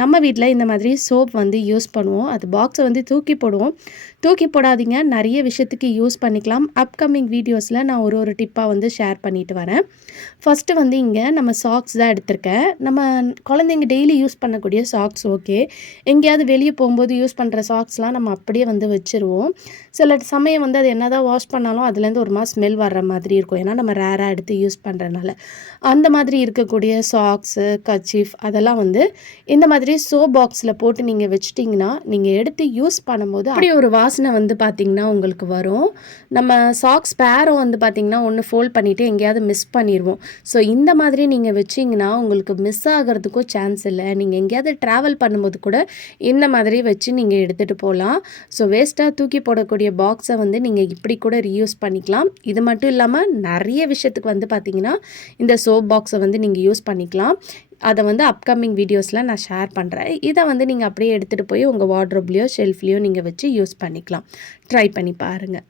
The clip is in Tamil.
நம்ம வீட்டில் இந்த மாதிரி சோப் வந்து யூஸ் பண்ணுவோம். அது பாக்ஸை வந்து தூக்கி போடுவோம். தூக்கி போடாதீங்க, நிறைய விஷயத்துக்கு யூஸ் பண்ணிக்கலாம். அப்கமிங் வீடியோஸில் நான் ஒரு டிப்பாக வந்து ஷேர் பண்ணிட்டு வரேன். ஃபஸ்ட்டு வந்து இங்கே நம்ம சாக்ஸ் தான் எடுத்திருக்கேன். நம்ம குழந்தைங்க டெய்லி யூஸ் பண்ணக்கூடிய சாக்ஸ் ஓகே. எங்கேயாவது வெளியே போகும்போது யூஸ் பண்ணுற சாக்ஸ்லாம் நம்ம அப்படியே வந்து வச்சுருவோம். சில சமயம் வந்து அது என்ன தான் வாஷ் பண்ணாலும் அதுலேருந்து ஒரு ஸ்மெல் வர்ற மாதிரி இருக்கும். ஏன்னா நம்ம ரேராக எடுத்து யூஸ் பண்ணுறனால. அந்த மாதிரி இருக்கக்கூடிய சாக்ஸு, கர்ச்சீஃப் அதெல்லாம் வந்து இந்த மாதிரி சோப் பாக்ஸில் போட்டு நீங்கள் வச்சுட்டிங்கன்னா, நீங்கள் எடுத்து யூஸ் பண்ணும்போது அப்படி ஒரு வாசனை வந்து பார்த்திங்கன்னா உங்களுக்கு வரும். நம்ம சாக்ஸ் பேரும் வந்து பார்த்திங்கன்னா ஒன்று ஃபோல்ட் பண்ணிவிட்டு எங்கேயாவது மிஸ் பண்ணிடுவோம். ஸோ இந்த மாதிரி நீங்கள் வச்சிங்கன்னா உங்களுக்கு மிஸ் ஆகிறதுக்கும் சான்ஸ் இல்லை. நீங்கள் எங்கேயாவது ட்ராவல் பண்ணும்போது கூட இந்த மாதிரி வச்சு நீங்கள் எடுத்துகிட்டு போகலாம். ஸோ வேஸ்ட்டாக தூக்கி போடக்கூடிய பாக்ஸை வந்து நீங்கள் இப்படி கூட ரீயூஸ் பண்ணிக்கலாம். இது மட்டும் இல்லாமல் நிறைய விஷயத்துக்கு வந்து பார்த்திங்கன்னா இந்த சோப் பாக்ஸை வந்து நீங்கள் யூஸ் பண்ணிக்கலாம். அதை வந்து அப்கமிங் வீடியோஸில் நான் ஷேர் பண்ணுறேன். இதை வந்து நீங்கள் அப்படியே எடுத்துகிட்டு போய் உங்கள் வார்ட்ரோப்லேயோ ஷெல்ஃப்லேயோ நீங்கள் வச்சு யூஸ் பண்ணிக்கலாம். ட்ரை பண்ணி பாருங்கள்.